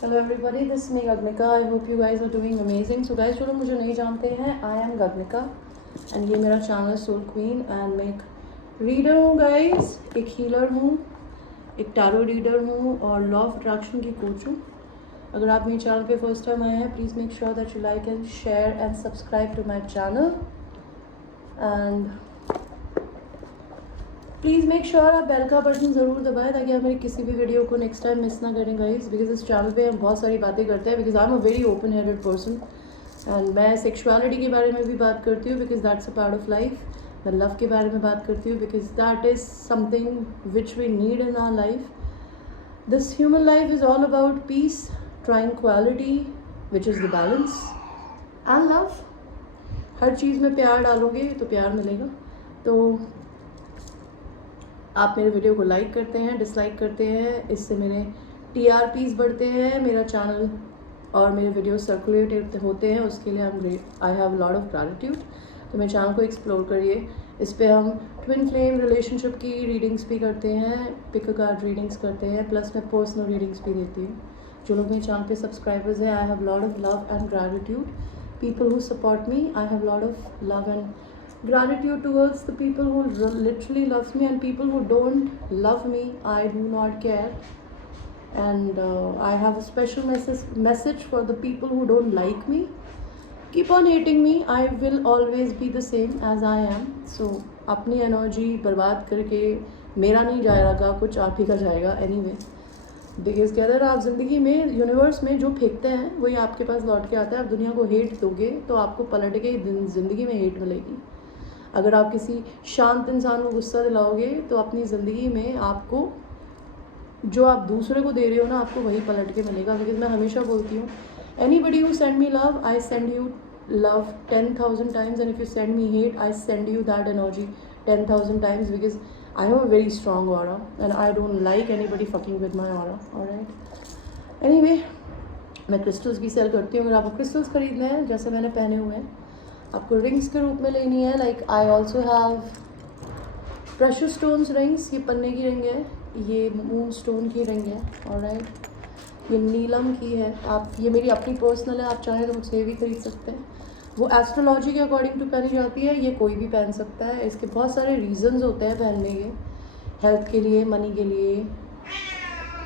Hello everybody, this me Gaganika. I hope you guys are doing amazing. So guys, जो लोग मुझे नहीं जानते हैं, आई एम गगनिका एंड ये मेरा चैनल सोल क्वीन एंड मैं एक रीडर हूँ गाइज, एक हीलर हूँ, एक टैरो रीडर हूँ और लॉ ऑफ अट्रैक्शन की कोच हूँ। अगर आप मेरे चैनल पे फर्स्ट टाइम आए हैं, please make sure that you like and share and subscribe to my channel and please make sure आप बेल का बटन ज़रूर दबाएं ताकि आप मेरी किसी भी वीडियो को नेक्स्ट टाइम मिस ना करें गाइज। बिकॉज इस चैनल पे हम बहुत सारी बातें करते हैं, because I am a very open headed person and मैं सेक्सुअलिटी के बारे में भी बात करती हूँ because that's a part of life. मैं लव के बारे में बात करती हूँ because that is something which we need in our life. This human life is all about peace, tranquility which is the balance and love. हर चीज़ में प्यार डालोगे तो प्यार मिलेगा। तो आप मेरे वीडियो को लाइक करते हैं, डिसलाइक करते हैं, इससे मेरे TRPs बढ़ते हैं, मेरा चैनल और मेरे वीडियो सर्कुलेट होते हैं, उसके लिए I have lot of gratitude. तो मेरे चैनल को एक्सप्लोर करिए। इस पर हम ट्विन फ्लेम रिलेशनशिप की रीडिंग्स भी करते हैं, पिक कार्ड रीडिंग्स करते हैं, प्लस मैं पर्सनल रीडिंग्स भी देती हूँ। जो लोग मेरे चैनल पे सब्सक्राइबर्स हैं, I have lot of love and gratitude. People who support me, I have lot of love and gratitude towards the people who literally loves me, and people who don't love me, I do not care. And I have a special message for the people who don't like me. Keep on hating me, I will always be the same as I am. So अपनी energy बर्बाद करके मेरा नहीं जाएगा कुछ, आप ही का जाएगा anyway. बिकॉज कहते हैं आप ज़िंदगी में, यूनिवर्स में जो फेंकते हैं वही आपके पास लौट के आता है। आप दुनिया को हेट दोगे तो आपको पलट के ज़िंदगी में हेट मिलेगी। अगर आप किसी शांत इंसान को गुस्सा दिलाओगे तो अपनी ज़िंदगी में आपको जो आप दूसरे को दे रहे हो ना, आपको वही पलट के मिलेगा। बिकॉज मैं हमेशा बोलती हूँ, anybody who send me love, I send you love 10,000 times, and if you send me hate, I send you that energy 10,000 times, because I have a very strong aura and I don't like anybody fucking with my aura. Alright, anyway, मैं crystals भी cell करती हूँ। अगर आपको crystals खरीदने हैं, जैसे मैंने पहने हुए हैं, आपको रिंग्स के रूप में लेनी है, like I also have precious stones rings. ये पन्ने की रिंग है, ये मून स्टोन की रिंग है, ऑलराइट, ये नीलम की है। आप, ये मेरी अपनी पर्सनल है, आप चाहें तो मुझसे भी खरीद सकते हैं। वो एस्ट्रोलॉजी के अकॉर्डिंग टू पहनी जाती है, ये कोई भी पहन सकता है। इसके बहुत सारे रीजंस होते हैं पहनने के, हेल्थ के लिए, मनी के लिए,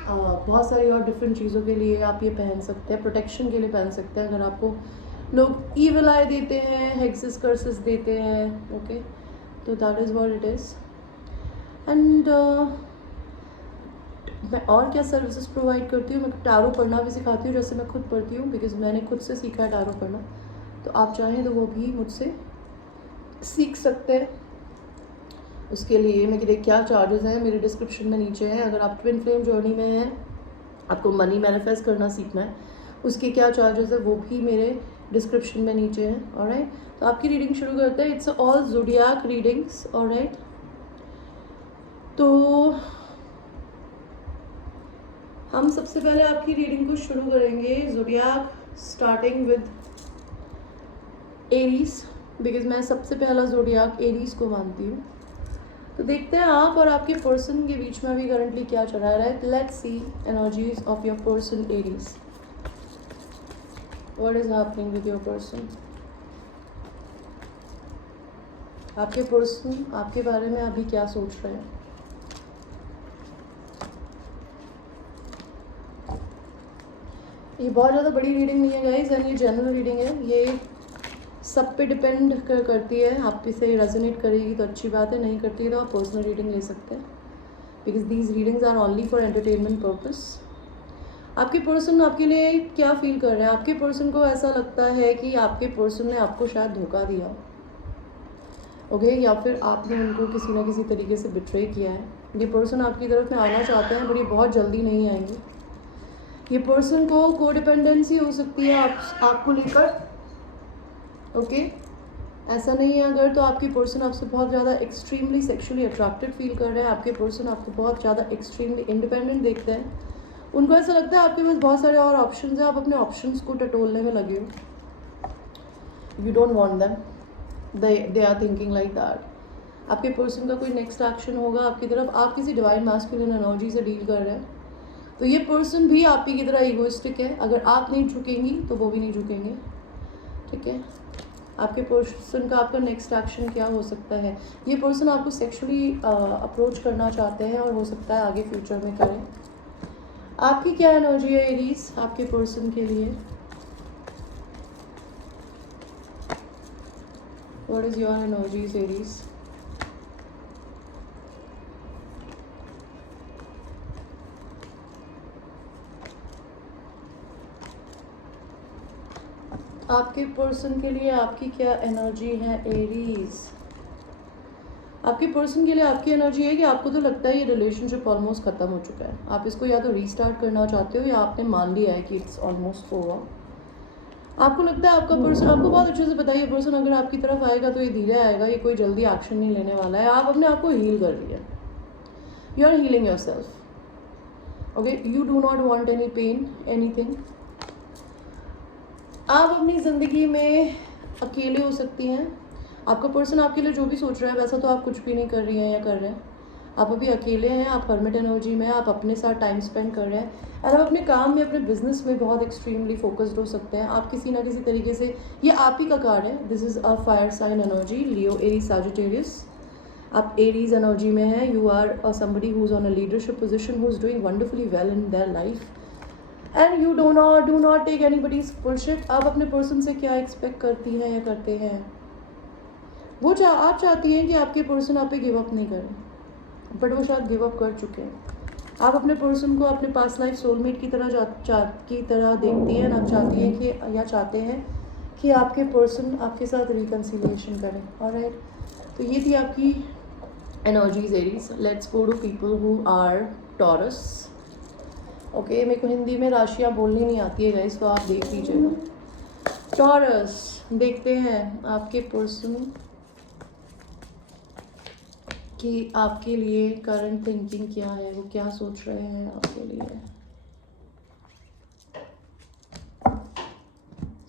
बहुत सारी और डिफरेंट चीज़ों के लिए आप ये पहन सकते हैं। प्रोटेक्शन के लिए पहन सकते हैं, अगर आपको लोग ईवल आई देते हैं, हेक्सेस कर्सेस देते हैं, ओके, तो that is what it is. And मैं और क्या सर्विसेज प्रोवाइड करती हूँ, मैं टैरो पढ़ना भी सिखाती हूँ, जैसे मैं खुद पढ़ती हूँ, बिकॉज मैंने खुद से सीखा है टैरो पढ़ना। तो आप चाहें तो वो भी मुझसे सीख सकते हैं। उसके लिए मेरे क्या चार्जेस हैं, मेरे डिस्क्रिप्शन में नीचे है। अगर आप ट्विन फ्लेम जर्नी में हैं, आपको मनी मैनिफेस्ट करना सीखना है, उसके क्या चार्जेस है वो भी मेरे डिस्क्रिप्शन में नीचे है। ऑलराइट, तो आपकी रीडिंग शुरू करते हैं। It's all zodiac readings, alright. तो हम सबसे पहले आपकी रीडिंग को शुरू करेंगे zodiac, starting with Aries, because मैं सबसे पहला ज़ोडियाक एरीज को मानती हूँ। तो देखते हैं आप और आपके पर्सन के बीच में अभी करंटली क्या चल रहा है। Let's see energies of your person Aries. What is happening with your person? आपके पर्सन आपके बारे में अभी क्या सोच रहे हैं? ये बहुत ज़्यादा बड़ी रीडिंग नहीं है गाइज, एंड ये जनरल रीडिंग है। ये सब पे डिपेंड करती है। आप इसे रेजोनेट करेगी तो अच्छी बात है, नहीं करती है तो आप पर्सनल रीडिंग ले सकते हैं, because these readings are only for entertainment purpose. आपके पर्सन आपके लिए क्या फील कर रहे हैं? आपके पर्सन को ऐसा लगता है कि आपके पर्सन ने आपको शायद धोखा दिया, ओके, या फिर आपने उनको किसी न किसी तरीके से बिट्रे किया है। ये पर्सन आपकी तरफ में आना चाहते हैं, पर ये बहुत जल्दी नहीं आएंगे। ये पर्सन को कोडिपेंडेंसी हो सकती है आपको लेकर, ओके। ऐसा नहीं है अगर, तो आपके पर्सन आपसे बहुत ज़्यादा एक्सट्रीमली सेक्सुअली अट्रैक्टेड फील कर रहे हैं। आपके पर्सन आपको बहुत ज़्यादा एक्सट्रीमली इंडिपेंडेंट देखते हैं। उनको ऐसा लगता है आपके पास बहुत सारे और ऑप्शंस हैं, आप अपने ऑप्शंस को टटोलने में लगे हो। You don't want them, they are thinking like that. आपके पर्सन का कोई नेक्स्ट एक्शन होगा आपकी तरफ। आप किसी डिवाइन मैस्कुलिन एनर्जी से डील कर रहे हैं, तो ये पर्सन भी आप ही की तरह इगोइस्टिक है, अगर आप नहीं झुकेंगी तो वो भी नहीं झुकेंगे, ठीक है। आपके पर्सन का आपका नेक्स्ट एक्शन क्या हो सकता है? ये पर्सन आपको सेक्सुअली अप्रोच करना चाहते हैं और हो सकता है आगे फ्यूचर में करें। आपकी क्या एनर्जी है एरीज आपके पर्सन के लिए? What is your energies Aries? आपके पर्सन के लिए आपकी क्या एनर्जी है एरीज? आपके पर्सन के लिए आपकी एनर्जी है कि आपको तो लगता है ये रिलेशनशिप ऑलमोस्ट ख़त्म हो चुका है, आप इसको या तो रीस्टार्ट करना चाहते हो या आपने मान लिया है कि इट्स ऑलमोस्ट ओवर। आपको लगता है आपका पर्सन, आपको बहुत अच्छे से पता है ये पर्सन अगर आपकी तरफ आएगा तो ये धीरे आएगा, ये कोई जल्दी एक्शन नहीं लेने वाला है। आप अपने आप को हील कर रही है, you are healing yourself, okay. You do not want any pain anything. आप अपनी ज़िंदगी में अकेले हो सकती हैं। आपका पर्सन आपके लिए जो भी सोच रहा है वैसा तो आप कुछ भी नहीं कर रही हैं या कर रहे हैं, आप अभी अकेले हैं, आप हर्मिट एनर्जी में, आप अपने साथ टाइम स्पेंड कर रहे हैं और आप अपने काम में, अपने बिजनेस में बहुत एक्सट्रीमली फोकस्ड हो सकते हैं। आप किसी ना किसी तरीके से, ये आप ही का कार्ड है, this is a fire sign energy, Leo Aries Sagittarius. आप एरीज एनर्जी में हैं, you are somebody who is on a leadership position, who is doing wonderfully well in their life and you do not take anybody's bullshit. आप अपने person से क्या expect करती हैं या करते हैं? वो आप चाहती हैं कि आपके पर्सन आप पे गिव अप नहीं करें, बट वो शायद गिव अप कर चुके हैं। आप अपने पर्सन को अपने पास्ट लाइफ सोलमेट की तरह देखती हैं, आप चाहती हैं कि या चाहते हैं कि आपके पर्सन आपके साथ रिकन्सिलिएशन करें। ऑलराइट, तो ये थी आपकी energies Aries. Let's go to people who are Taurus. Okay, मेरे को हिंदी में राशियाँ बोलनी नहीं आती है गाइस, तो आप देख लीजिएगा। टॉरस, देखते हैं आपके पर्सन कि आपके लिए करंट थिंकिंग क्या है, वो क्या सोच रहे हैं आपके लिए।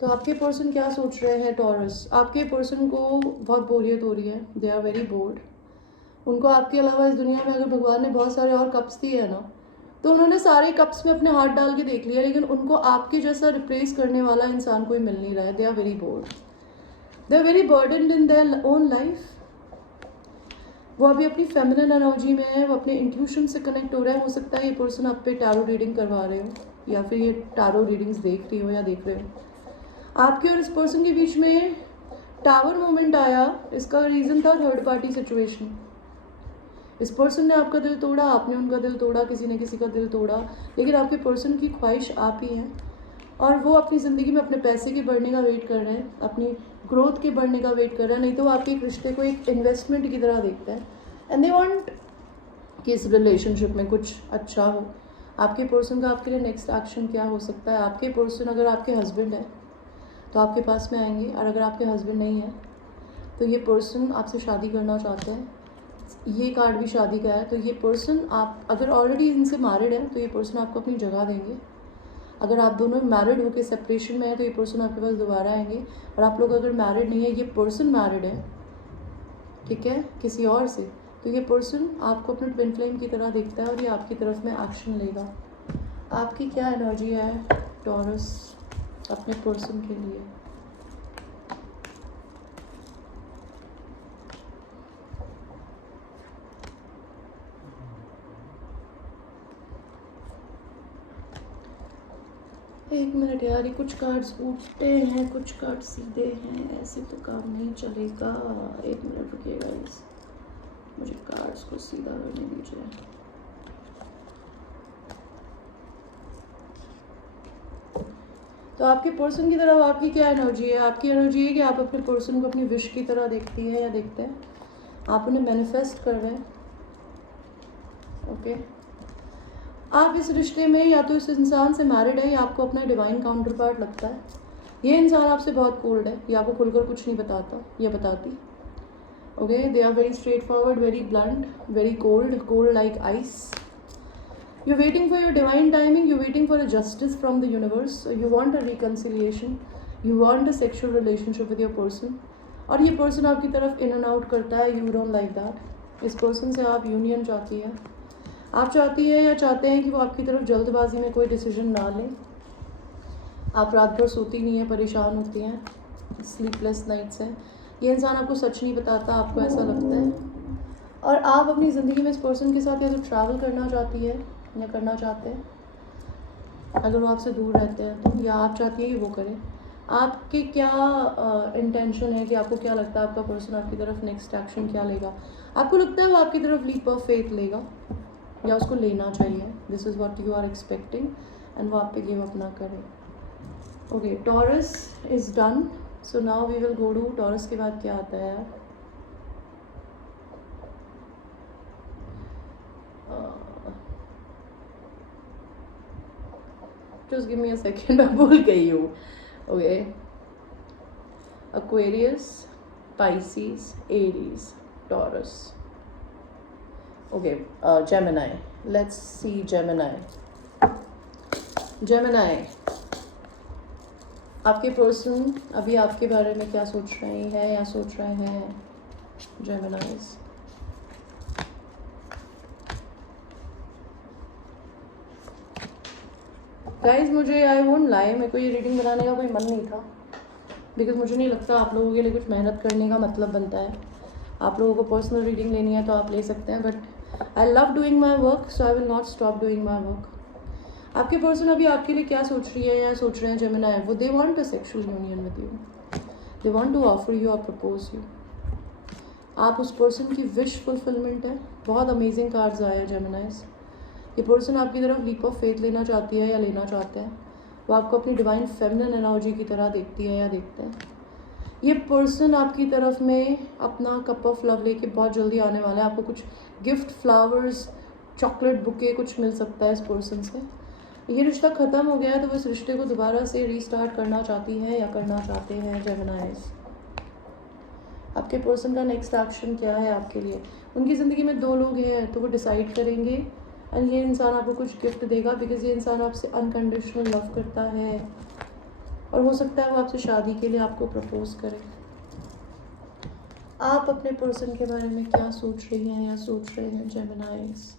तो आपके पर्सन क्या सोच रहे हैं टॉरस? आपके पर्सन को बहुत बोरियत हो रही है, दे आर वेरी बोर्ड। उनको आपके अलावा इस दुनिया में अगर भगवान ने बहुत सारे और कप्स दिए हैं ना, तो उन्होंने सारे कप्स में अपने हाथ डाल के देख लिया, लेकिन उनको आपके जैसा रिप्लेस करने वाला इंसान कोई मिल नहीं रहा है। They are very bored, they are very burdened in their own life. वो अभी अपनी फेमिनिन एनर्जी में है, वो अपने इंट्यूशन से कनेक्ट हो रहा है। हो सकता है ये पर्सन आप पे टैरो रीडिंग करवा रहे हो या फिर ये टैरो रीडिंग्स देख रही हो या देख रहे हो। आपके और इस पर्सन के बीच में टावर मोमेंट आया, इसका रीज़न था थर्ड पार्टी सिचुएशन। इस पर्सन ने आपका दिल तोड़ा, आपने उनका दिल तोड़ा, किसी ने किसी का दिल तोड़ा, लेकिन आपके पर्सन की ख्वाहिश आप ही हैं और वो अपनी ज़िंदगी में अपने पैसे के बढ़ने का वेट कर रहे हैं, अपनी ग्रोथ के बढ़ने का वेट कर रहे हैं। नहीं तो वो आपके एक रिश्ते को एक इन्वेस्टमेंट की तरह देखते हैं एंड दे वांट कि इस रिलेशनशिप में कुछ अच्छा हो। आपके पर्सन का आपके लिए नेक्स्ट एक्शन क्या हो सकता है? आपके पर्सन अगर आपके हस्बैंड है तो आपके पास में आएंगे, और अगर आपके हस्बैंड नहीं है तो ये पर्सन आपसे शादी करना चाहते हैं। ये कार्ड भी शादी का है, तो ये पर्सन, आप अगर ऑलरेडी इनसे मैरिड है तो ये पर्सन आपको अपनी जगह देंगे। अगर आप दोनों मैरिड होकर सेपरेशन में है तो ये पर्सन आपके पास दोबारा आएंगे। और आप लोग अगर मैरिड नहीं है, ये पर्सन मैरिड है, ठीक है, किसी और से, तो ये पर्सन आपको अपने ट्विन फ्लेम की तरह देखता है और ये आपकी तरफ में एक्शन लेगा। आपकी क्या एनर्जी है टॉरस अपने पर्सन के लिए? एक मिनट यार, ये कुछ कार्ड्स उल्टे हैं, कुछ कार्ड सीधे हैं, ऐसे तो काम नहीं चलेगा। एक मिनट रुकिएगा, इस मुझे कार्ड्स को सीधा करने दीजिए। तो आपके पर्सन की तरफ आपकी क्या एनर्जी है? आपकी एनर्जी है कि आप अपने पर्सन को अपनी विश की तरह देखती हैं या देखते हैं, आप उन्हें मैनिफेस्ट कर रहे हैं। ओके, आप इस रिश्ते में या तो इस इंसान से मैरिड है या आपको अपना डिवाइन काउंटर पार्ट लगता है। ये इंसान आपसे बहुत कोल्ड है, ये आपको खुलकर कुछ नहीं बताता या बताती। Okay, they are very straight forward, very blunt, very cold like ice. You waiting for your divine timing, you waiting for a justice from the universe, you want a reconciliation, you want a sexual relationship with your person. और ये person आपकी तरफ in and out करता है, you don't like that. इस person से आप union चाहती है। आप चाहती है या चाहते हैं कि वो आपकी तरफ जल्दबाजी में कोई डिसीजन ना लें। आप रात भर सोती नहीं है, परेशान होती हैं, स्लीपलेस नाइट्स हैं। ये इंसान आपको सच नहीं बताता, आपको ऐसा लगता है। और आप अपनी ज़िंदगी में इस पर्सन के साथ या तो ट्रैवल करना चाहती है या करना चाहते हैं, अगर वो आपसे दूर रहते हैं तो, या आप चाहती है कि वो करें। आपके क्या इंटेंशन है, कि आपको क्या लगता है आपका पर्सन आपकी तरफ नेक्स्ट एक्शन क्या लेगा। आपको लगता है वो आपकी तरफ लीप ऑफ फेथ लेगा या उसको लेना चाहिए। This is what you are expecting and वो आप पे गिव अप ना करें। Okay, Taurus is done. So now we will go to Taurus के बाद क्या आता है यार। Just give me a second, मैं भूल गई हूँ। Okay, Aquarius, Pisces, Aries, Taurus. Okay, Gemini. Let's see Gemini. Gemini, आपके पर्सन अभी आपके बारे में क्या सोच रहे हैं या सोच रहे हैं Geminis? गाइज मुझे आई वोंट लाई, मेरे को ये रीडिंग बनाने का कोई मन नहीं था, बिकॉज मुझे नहीं लगता आप लोगों के लिए कुछ मेहनत करने का मतलब बनता है। आप लोगों को पर्सनल रीडिंग लेनी है तो आप ले सकते हैं, but I love doing my work, so I will not stop doing my work. आपके पर्सन अभी आपके लिए क्या सोच रही है या सोच रहे हैं जेमिनी, वो they want a sexual union with you, they want to offer you और प्रपोज यू। आप उस पर्सन की विश फुलफिलमेंट है। बहुत अमेजिंग कार्ड्स आए हैं जेमिनीज। ये पर्सन आपकी तरफ लीप ऑफ फेथ लेना चाहती है या लेना चाहते हैं। वो आपको अपनी डिवाइन फेमिनिन एनर्जी की तरह देखती है या देखते हैं। ये पर्सन आपकी तरफ में अपना कप ऑफ लव लेके बहुत जल्दी आने वाला है। आपको कुछ गिफ्ट, फ्लावर्स, चॉकलेट बुके कुछ मिल सकता है इस पर्सन से। ये रिश्ता ख़त्म हो गया है तो वो इस रिश्ते को दोबारा से रीस्टार्ट करना चाहती हैं या करना चाहते हैं जेमिनीज। आपके पर्सन का नेक्स्ट एक्शन क्या है आपके लिए। उनकी ज़िंदगी में दो लोग हैं तो वो डिसाइड करेंगे एंड ये इंसान आपको कुछ गिफ्ट देगा, बिकॉज ये इंसान आपसे अनकंडीशनल लव करता है और हो सकता है वो आपसे शादी के लिए आपको प्रपोज करे। आप अपने पर्सन के बारे में क्या सोच रही हैं या सोच रहे हैं जेमिनीज।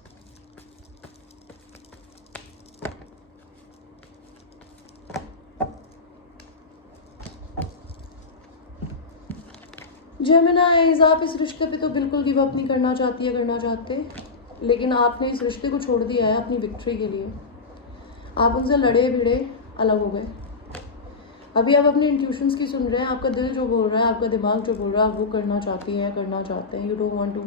जेमिनीज, आप इस रिश्ते पे तो बिल्कुल गिव अप नहीं करना चाहती है, करना चाहते, लेकिन आपने इस रिश्ते को छोड़ दिया है अपनी विक्ट्री के लिए। आप उनसे लड़े भिड़े अलग हो गए। अभी आप अपने इंट्यूशंस की सुन रहे हैं, आपका दिल जो बोल रहा है, आपका दिमाग जो बोल रहा है, आप वो करना चाहती हैं, करना चाहते हैं। You don't want to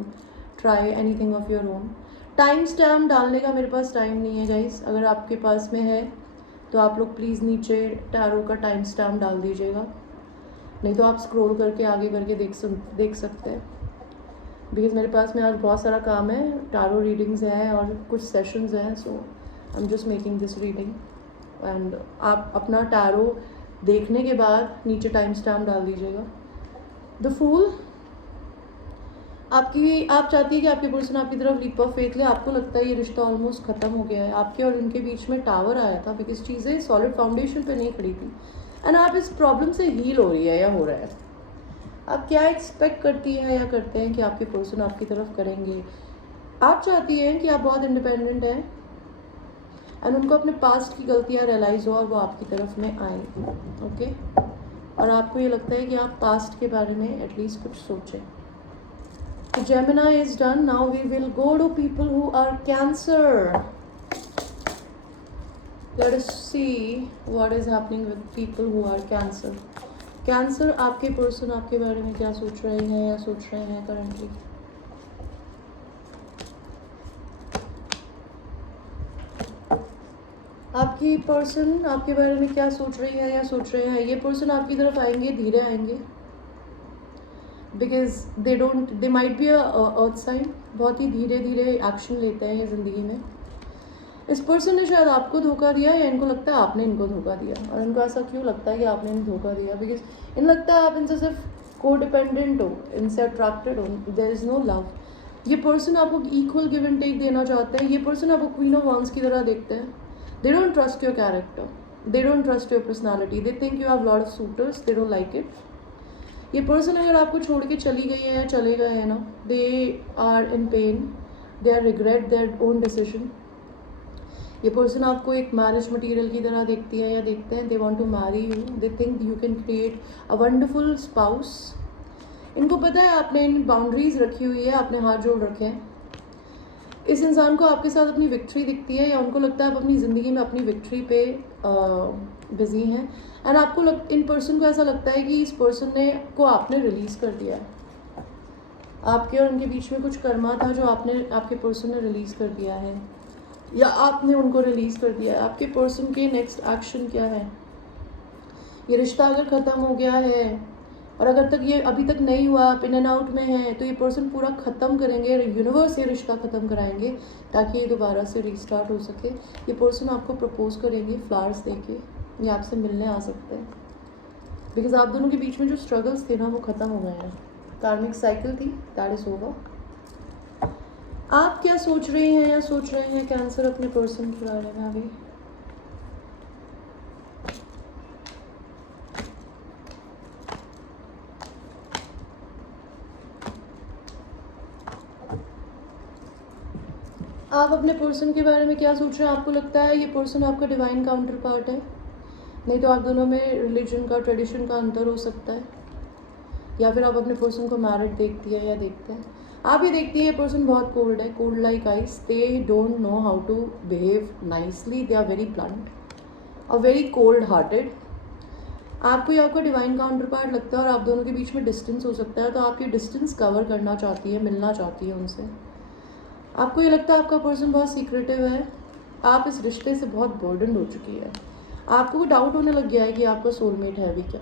try anything of your own. Time stamp डालने का मेरे पास टाइम नहीं है गाइस। अगर आपके पास में है तो आप लोग प्लीज़ नीचे टैरो का टाइम स्टैम्प डाल दीजिएगा, नहीं तो आप स्क्रॉल करके आगे करके देख सकते हैं। बिकॉज मेरे पास में आज बहुत सारा काम है, टैरो रीडिंग्स हैं और कुछ सेशंस हैं, so I am just making this reading. And आप अपना टैरो देखने के बाद नीचे टाइम स्टैम्प डाल दीजिएगा। द फूल, आप चाहती है कि आपके पर्सन आपकी तरफ लीप ऑफ फेथ ले। आपको लगता है ये रिश्ता ऑलमोस्ट ख़त्म हो गया है। आपके और उनके बीच में टावर आया था बिकॉज चीज़ें सॉलिड फाउंडेशन पे नहीं खड़ी थी एंड आप इस प्रॉब्लम से हील हो रही है या हो रहा है। आप क्या एक्सपेक्ट करती हैं या करते हैं कि आपके पर्सन आपकी तरफ करेंगे। आप चाहती हैं कि आप बहुत इंडिपेंडेंट हैं एंड उनको अपने पास्ट की गलतियाँ रियलाइज़ हो और वो आपकी तरफ में आए। ओके, और आपको ये लगता है कि आप पास्ट के बारे में एटलीस्ट कुछ सोचें। तो Gemini is done. Now we will go to people who are Cancer. Let us see what is happening with people who are Cancer. Cancer, आपके पर्सन आपके बारे में क्या सोच रहे हैं या सोच रहे हैं करंटली। आपकी पर्सन आपके बारे में क्या सोच रही है या सोच रहे हैं। ये पर्सन आपकी तरफ आएंगे, धीरे आएंगे, because they might be earth sign. बहुत ही धीरे धीरे एक्शन लेते हैं ये ज़िंदगी में। इस पर्सन ने शायद आपको धोखा दिया या इनको लगता है आपने इनको धोखा दिया। और इनको ऐसा क्यों लगता है कि आपने इन्हें धोखा दिया, बिकॉज इन्हें लगता है आप इनसे सिर्फ को डिपेंडेंट हो, इनसे अट्रैक्टेड हो, देयर इज़ नो लव। ये पर्सन आपको इक्वल गिव एंड टेक देना चाहते हैं। ये पर्सन आपको क्वीन ऑफ वांस की तरह देखते हैं। दे don't trust your character, they don't trust your personality, they think you have lot of suitors, they don't like it. ये पर्सन अगर आपको छोड़ के चली गई है या चले गए हैं ना, they are in pain. They are regret their own decision. ये पर्सन आपको एक मैरिज मटेरियल की तरह देखती है या देखते हैं। They want to marry you, they think you can create a wonderful spouse. इनको पता है आपने इन बाउंड्रीज रखी हुई है, आपने हाथ जोड़ रखे हैं। इस इंसान को आपके साथ अपनी विक्ट्री दिखती है, या उनको लगता है आप अपनी ज़िंदगी में अपनी विक्ट्री पे बिजी हैं। एंड आपको इन पर्सन को ऐसा लगता है कि इस पर्सन ने को आपने रिलीज़ कर दिया है। आपके और उनके बीच में कुछ कर्मा था जो आपके पर्सन ने रिलीज़ कर दिया है, या आपने उनको रिलीज़ कर दिया है। आपके पर्सन के नेक्स्ट एक्शन क्या है? ये रिश्ता अगर ख़त्म हो गया है और अगर तक ये अभी तक नहीं हुआ, आप इन एंड आउट में हैं, तो ये पर्सन पूरा ख़त्म करेंगे, यूनिवर्स ये रिश्ता ख़त्म कराएंगे ताकि ये दोबारा से रीस्टार्ट हो सके। ये पर्सन आपको प्रपोज करेंगे फ्लावर्स देके, ये आपसे मिलने आ सकते हैं, बिकॉज आप दोनों के बीच में जो स्ट्रगल्स थे ना वो ख़त्म हो गए हैं। कार्मिक साइकिल थी, दैट इज़ ओवर। आप क्या सोच रही हैं या सोच रहे हैं कैंसर अपने पर्सन के बारे में अभी? आप अपने पर्सन के बारे में क्या सोच रहे हैं? आपको लगता है ये पर्सन आपका डिवाइन काउंटर पार्ट है? नहीं तो आप दोनों में रिलीजन का, ट्रेडिशन का अंतर हो सकता है, या फिर आप अपने पर्सन को मैरिड देखती है या देखते हैं। आप ये देखती है ये पर्सन बहुत कोल्ड है, cold like ice. They don't know how to behave nicely, they are very blunt और वेरी कोल्ड हार्टेड। आपको ये आपका डिवाइन काउंटर पार्ट लगता है और आप दोनों के बीच में डिस्टेंस हो सकता है, तो आप ये डिस्टेंस कवर करना चाहती है, मिलना चाहती है उनसे। आपको ये लगता है आपका पर्सन बहुत सीक्रेटिव है, आप इस रिश्ते से बहुत बर्डन हो चुकी है, आपको डाउट होने लग गया है कि आपका सोलमेट है अभी क्या।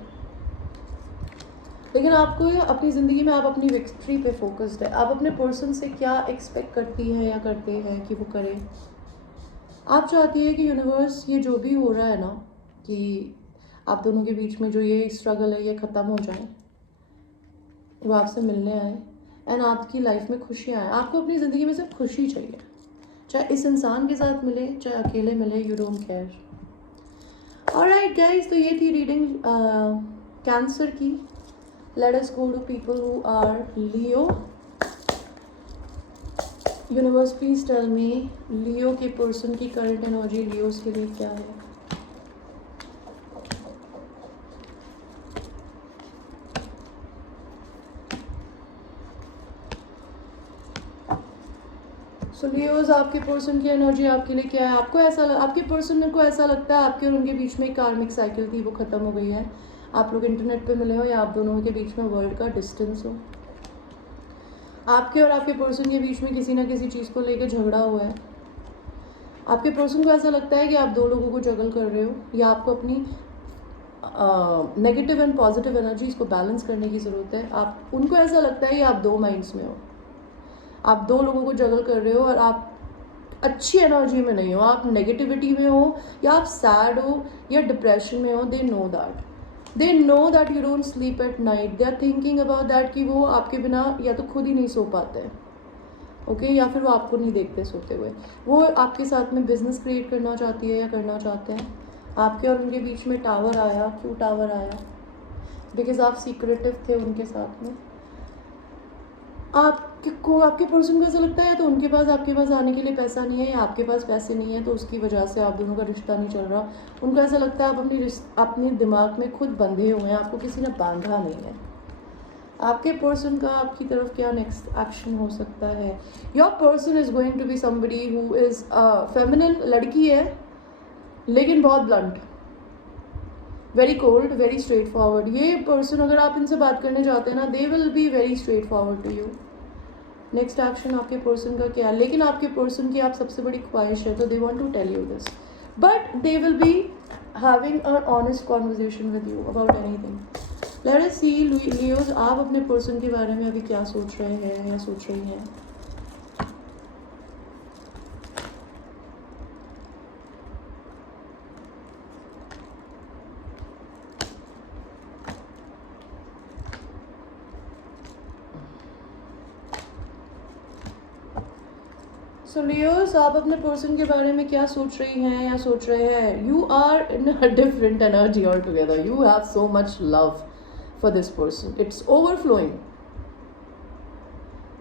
लेकिन आपको ये अपनी ज़िंदगी में आप अपनी विक्ट्री पे फोकस्ड है। आप अपने पर्सन से क्या एक्सपेक्ट करती हैं या करते हैं कि वो करें? आप चाहती है कि यूनिवर्स ये जो भी हो रहा है ना, कि आप दोनों के बीच में जो ये स्ट्रगल है ये ख़त्म हो जाए, वो आपसे मिलने आए एंड आपकी लाइफ में खुशियाँ आए। आपको अपनी ज़िंदगी में सिर्फ खुशी चाहिए, चाहे इस इंसान के साथ मिले चाहे अकेले मिले, you don't care. Alright guys, तो ये थी रीडिंग कैंसर की। Let us go to people who are Leo. Universe please tell me Leo के पर्सन की करंट एनर्जी लियोस के लिए क्या है? सो लियोज, आपके पर्सन की एनर्जी आपके लिए क्या है? आपके पर्सन को ऐसा लगता है आपके और उनके बीच में एक कार्मिक साइकिल थी, वो ख़त्म हो गई है। आप लोग इंटरनेट पे मिले हो या आप दोनों के बीच में वर्ल्ड का डिस्टेंस हो। आपके और आपके पर्सन के बीच में किसी ना किसी चीज़ को लेकर झगड़ा हुआ है। आपके पर्सन को ऐसा लगता है कि आप दो लोगों को जगल कर रहे हो, या आपको अपनी नेगेटिव एंड पॉजिटिव एनर्जीज को बैलेंस करने की ज़रूरत है। आप उनको ऐसा लगता है कि आप दो माइंड्स में हो, आप दो लोगों को जगल कर रहे हो और आप अच्छी एनर्जी में नहीं हो, आप नेगेटिविटी में हो या आप सैड हो या डिप्रेशन में हो। They know that you don't sleep at night. They are thinking about that कि वो आपके बिना या तो खुद ही नहीं सो पाते हैं, ओके, या फिर वो आपको नहीं देखते सोते हुए। वो आपके साथ में बिजनेस क्रिएट करना चाहती है या करना चाहते हैं। आपके और उनके बीच में टावर आया। क्यों टावर आया? बिकॉज आप सीक्रेटिव थे उनके साथ में। आपके पर्सन को ऐसा लगता है तो उनके पास आपके पास आने के लिए पैसा नहीं है, या आपके पास पैसे नहीं है तो उसकी वजह से आप दोनों का रिश्ता नहीं चल रहा। उनको ऐसा लगता है आप अपने दिमाग में खुद बंधे हुए हैं, आपको किसी ने बांधा नहीं है। आपके पर्सन का आपकी तरफ क्या नेक्स्ट एक्शन हो सकता है? Your person is going to be somebody who is feminine, लड़की है लेकिन बहुत blunt, very cold, very straight forward. ये पर्सन, अगर आप इनसे बात करने जाते हैं ना, they will be very straight forward to you. Next action आपके पर्सन का क्या है? लेकिन आपके पर्सन की आप सबसे बड़ी ख्वाहिश है, तो they want to tell you this, but they will be having a honest conversation with you about anything. Let us see Leos, आप अपने पर्सन के बारे में अभी क्या सोच रहे हैं या सोच रही हैं? सो लियोस, आप अपने पर्सन के बारे में क्या सोच रही हैं या सोच रहे हैं? You are in a different energy all together. You have so much love for this person, it's overflowing.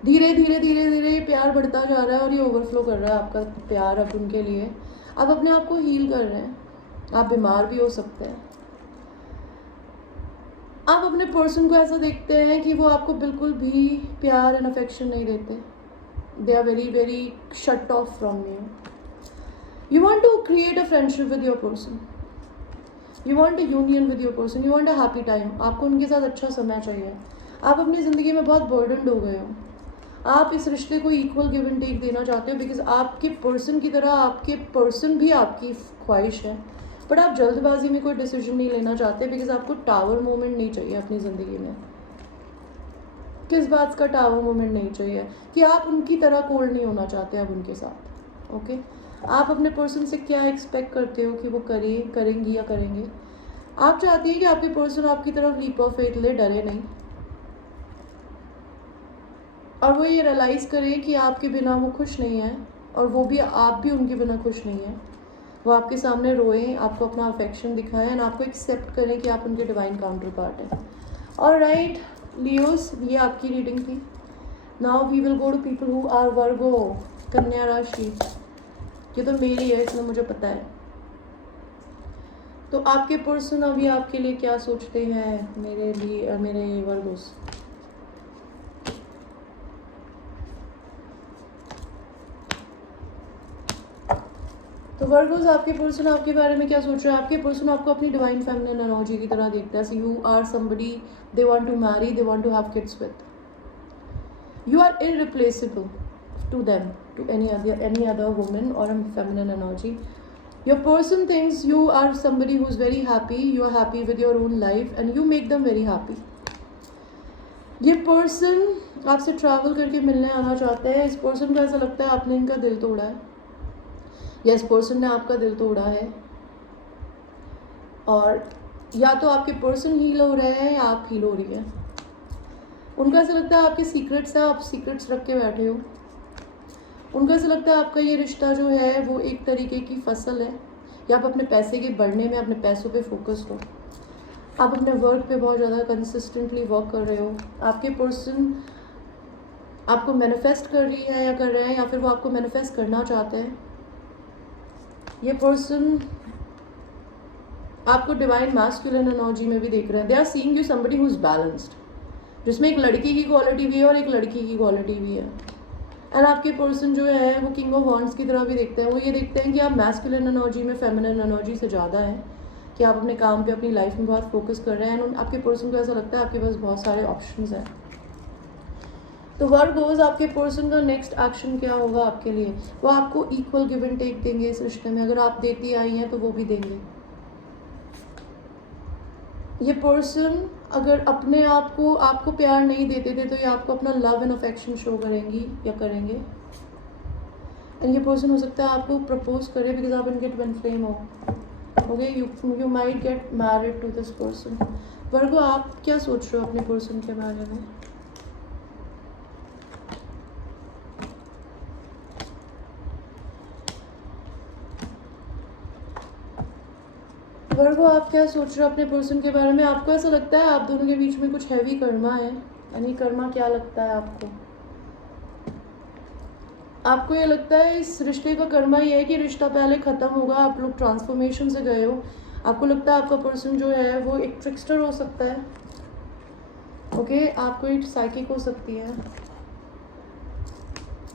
धीरे धीरे धीरे धीरे ये प्यार बढ़ता जा रहा है और ये ओवरफ्लो कर रहा है आपका प्यार अब उनके लिए। आप अपने आप को हील कर रहे हैं, आप बीमार भी हो सकते हैं। आप अपने पर्सन को ऐसा देखते हैं कि वो आपको बिल्कुल भी प्यार एंड अफेक्शन नहीं देते। They are very very shut off from you. You want to create a friendship with your person, you want a union with your person, you want a happy time. आपको उनके साथ अच्छा समय चाहिए। आप अपनी ज़िंदगी में बहुत बर्डनड हो गए हो। आप इस रिश्ते को इक्वल गिव एंड टेक देना चाहते हो, बिकॉज आपके पर्सन की तरह आपके पर्सन भी आपकी ख्वाहिश है। बट आप जल्दबाजी में कोई डिसीजन नहीं लेना चाहते, बिकॉज आपको टावर मोमेंट नहीं चाहिए अपनी ज़िंदगी में। किस बात का टावर मोमेंट नहीं चाहिए? कि आप उनकी तरह कोल्ड नहीं होना चाहते अब उनके साथ। ओके, आप अपने पर्सन से क्या एक्सपेक्ट करते हो कि वो करेंगी या करेंगे? आप चाहती हैं कि आपके पर्सन आपकी तरफ लीप ऑफ फेथ ले, डरे नहीं, और वो ये रियलाइज़ करें कि आपके बिना वो खुश नहीं है, और वो भी, आप भी उनके बिना खुश नहीं है। वो आपके सामने रोएं, आपको अपना अफेक्शन दिखाएं एंड आपको एक्सेप्ट करें कि आप उनके डिवाइन काउंटर पार्ट हैं। ऑलराइट लियोस, ये आपकी रीडिंग थी। Now we will go to people who are Virgo, कन्या राशि। ये तो मेरी है, इसमें मुझे पता है। तो आपके पर्सन अभी आपके लिए क्या सोचते हैं मेरे लिए, मेरे वर्गोस? तो वर्गोस, आपके पर्सन आपके बारे में क्या सोच रहे हैं? आपके पर्सन आपको अपनी डिवाइन फेमिनिन एनर्जी की तरह देखता है। So you are somebody they want to marry, they want to have kids with. You are irreplaceable to them, to any other woman or a feminine energy. Your person thinks you are somebody who is very happy, you are happy with your own life and you make them very happy. ये person आपसे travel करके मिलने आना चाहते हैं। इस person को ऐसा लगता है आपने इनका दिल तोड़ा है, या इस पर्सन ने आपका दिल तोड़ा है, और या तो आपके पर्सन हील हो रहे हैं या आप हील हो रही हैं। उनको ऐसा लगता है आपके सीक्रेट्स हैं, आप सीक्रेट्स रख के बैठे हो। उनको ऐसा लगता है आपका ये रिश्ता जो है वो एक तरीके की फसल है, या आप अपने पैसे के बढ़ने में अपने पैसों पे फोकस हो। आप अपने वर्क पे बहुत ज़्यादा कंसिस्टेंटली वर्क कर रहे हो। आपके पर्सन आपको मैनिफेस्ट कर रही है या कर रहे हैं, या फिर वो आपको मैनिफेस्ट करना चाहते हैं। ये पर्सन आपको डिवाइन मैस्कुलिन एनर्जी में भी देख रहे हैं। They are seeing you somebody who is balanced, जिसमें एक लड़की की क्वालिटी भी है और एक लड़की की क्वालिटी भी है। एंड आपके पर्सन जो है वो किंग ऑफ वॉन्ड्स की तरह भी देखते हैं। वो ये देखते हैं कि आप मैस्कुलिन एनर्जी में फेमिनिन एनर्जी से ज़्यादा है, कि आप अपने काम पे, अपनी लाइफ में बहुत फोकस कर रहे हैं। एंड आपके पर्सन को ऐसा लगता है आपके पास बहुत सारे ऑप्शंस हैं। तो वर्गोस, आपके पर्सन का नेक्स्ट एक्शन क्या होगा आपके लिए? वो आपको इक्वल गिव एंड टेक देंगे इस रिश्ते में। अगर आप देती आई हैं तो वो भी देंगे। ये पर्सन अगर अपने आप को आपको प्यार नहीं देते थे तो ये आपको अपना लव एंड अफेक्शन शो करेंगी या करेंगे। एंड ये पर्सन हो सकता है आपको प्रपोज करे, बिकॉज आप इनके ट्विन फ्लेम हो। Okay, you might get married to this person. Virgo, आप क्या सोच रहे हो अपने पर्सन के बारे में? वर्गो, आप क्या सोच रहे हो अपने पर्सन के बारे में? आपको ऐसा लगता है आप दोनों के बीच में कुछ हैवी कर्मा है, यानी कर्मा क्या लगता है आपको? आपको ये लगता है इस रिश्ते का कर्मा ये है कि रिश्ता पहले ख़त्म होगा, आप लोग ट्रांसफॉर्मेशन से गए हो। आपको लगता है आपका पर्सन जो है वो एक ट्रिक्स्टर हो सकता है। ओके, आपको एक साइकिक हो सकती है।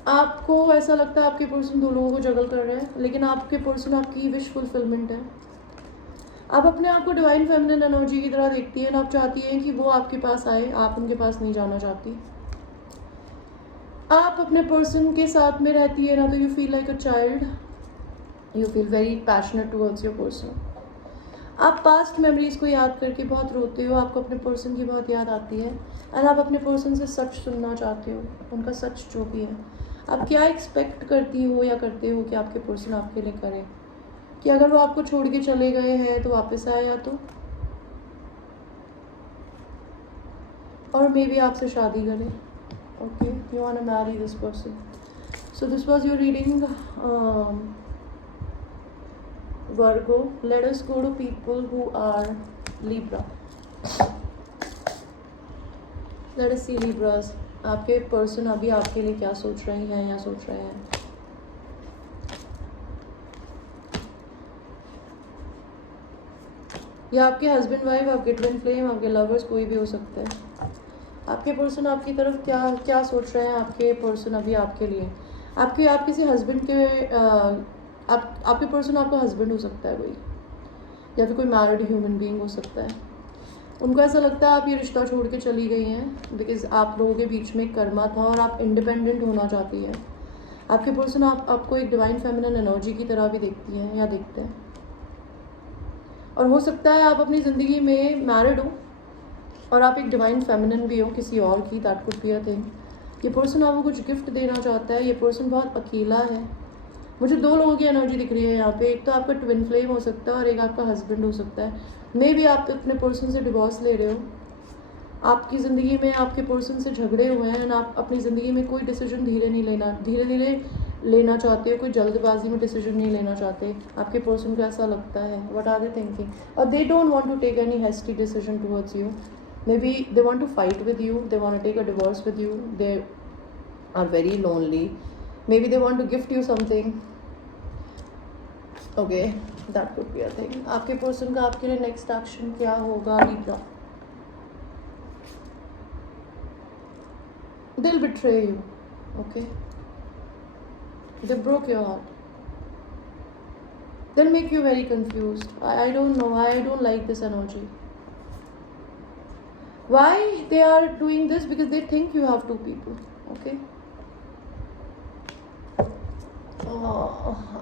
आपको ऐसा लगता है आपके पर्सन दो लोगों को जगल कर रहे हैं, लेकिन आपके पर्सन आपकी विश फुलफिलमेंट है। आप अपने आप को डिवाइन फेमिनिन एनर्जी की तरह देखती हैं, आप चाहती हैं कि वो आपके पास आए, आप उनके पास नहीं जाना चाहती। आप अपने पर्सन के साथ में रहती है ना, तो you feel like a child, you feel very passionate towards your person. आप पास्ट मेमोरीज को याद करके बहुत रोते हो, आपको अपने पर्सन की बहुत याद आती है, एंड आप अपने पर्सन से सच सुनना चाहते हो, उनका सच जो भी है। आप क्या एक्सपेक्ट करती हो या करते हो कि आपके पर्सन आपके लिए करें? कि अगर वो आपको छोड़ के चले गए हैं तो वापस आए, या तो और मे बी आपसे शादी करें। Okay, you want to marry this person. So this was your reading, Virgo. Let us go to people who are Libra. Let us see Libras. आपके पर्सन अभी आपके लिए क्या सोच रहे हैं या सोच रहे हैं। या आपके हस्बैंड वाइफ, आपके ट्विन फ्लेम, आपके लवर्स, कोई भी हो सकता है। आपके पर्सन आपकी तरफ क्या क्या सोच रहे हैं आपके पर्सन अभी आपके लिए। आप किसी हस्बैंड के आपके पर्सन आपका हस्बैंड हो सकता है कोई, या फिर कोई मैरिड ह्यूमन बीइंग हो सकता है। उनको ऐसा लगता है आप ये रिश्ता छोड़ के चली गई हैं बिकॉज आप लोगों के बीच में कर्मा था और आप इंडिपेंडेंट होना चाहती हैं। आपके पर्सन आपको एक डिवाइन फेमिनिन एनर्जी की तरह भी देखती हैं या देखते हैं। और हो सकता है आप अपनी ज़िंदगी में मैरिड हो और आप एक डिवाइन फेमिनिन भी हो किसी और की, that could be a thing. ये पर्सन आपको कुछ गिफ्ट देना चाहता है। ये पर्सन बहुत अकेला है। मुझे 2 लोगों की एनर्जी दिख रही है यहाँ पे। एक तो आपका ट्विन फ्लेम हो सकता है और एक आपका हस्बैंड हो सकता है। मे भी आप अपने पर्सन से डिवोर्स ले रहे हो। आपकी ज़िंदगी में आपके पर्सन से झगड़े हुए हैं एंड आप अपनी ज़िंदगी में कोई डिसीजन धीरे धीरे लेना चाहते हो। कोई जल्दबाजी में डिसीजन नहीं लेना चाहते। आपके पर्सन को ऐसा लगता है, व्हाट आर दे थिंकिंग, और they don't want to take any hasty decision towards you. Maybe they want to fight with you, they want to take a divorce with you, they are very lonely, maybe they want to gift you something. Okay, that could be a thing. आपके person का आपके लिए next action क्या होगा Libra. They'll betray you, okay? They broke your heart. They'll make you very confused. I don't know. I don't like this energy. Why they are doing this? Because they think you have 2 people, okay?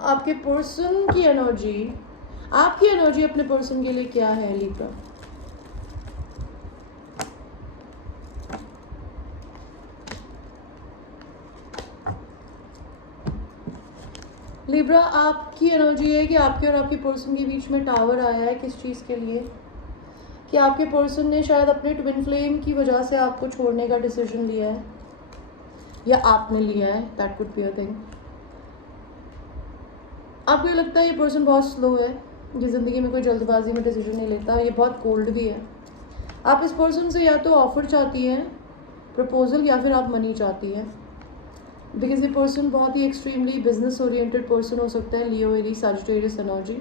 आपके person की energy, आपकी energy अपने person के लिए क्या है Libra. Libra आपकी energy है कि आपके और आपके पर्सन के बीच में टावर आया है। किस चीज़ के लिए? कि आपके पर्सन ने शायद अपने ट्विन फ्लेम की वजह से आपको छोड़ने का डिसीजन लिया है या आपने लिया है, that could be a thing. आपको ये लगता है ये पर्सन बहुत स्लो है, ये ज़िंदगी में कोई जल्दबाजी में डिसीजन नहीं लेता, ये बहुत कोल्ड भी है। आप इस पर्सन से या तो ऑफर चाहती हैं, प्रपोजल, या फिर आप मनी चाहती हैं। बिकॉज ये पर्सन बहुत ही एक्सट्रीमली बिजनेस ओरिएंटेड पर्सन हो सकता है। लियो, एरीज, सजिटेरियस एनर्जी।